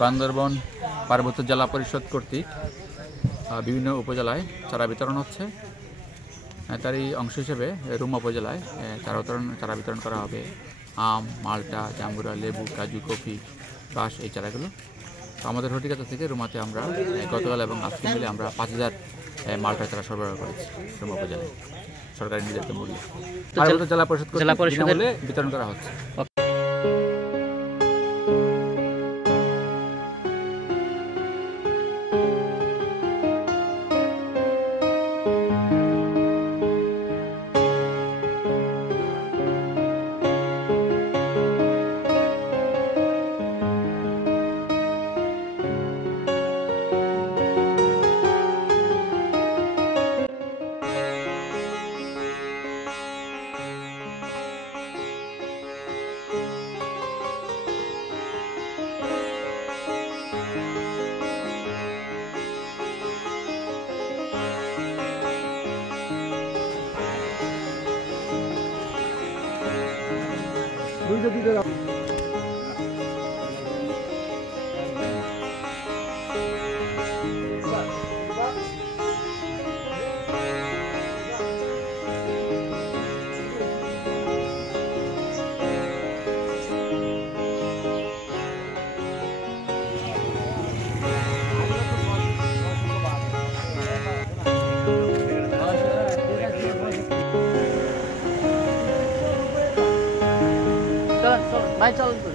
বান্দরবান পার্বত্য জেলা পরিষদ কর্তৃক বিভিন্ন উপজেলায় চারা বিতরণ হচ্ছে। তারই অংশ হিসেবে রুমা উপজেলায় চারা বিতরণ করা হবে আম, মালটা, জাম্বুরা, লেবু, কাজু, কফি, বাঁশ এই চারাগুলো। তো আমাদের হর্টিকালচার থেকে রুমাতে আমরা গতকাল এবং আজকে মিলে আমরা 5000 মালটা চারা সরবরাহ করেছি রুমা উপজেলায় সরকারি নির্ধারিত মূল্যে। পার্বত্য জেলা পরিষদ বিতরণ করা হচ্ছে। Vai, chalo.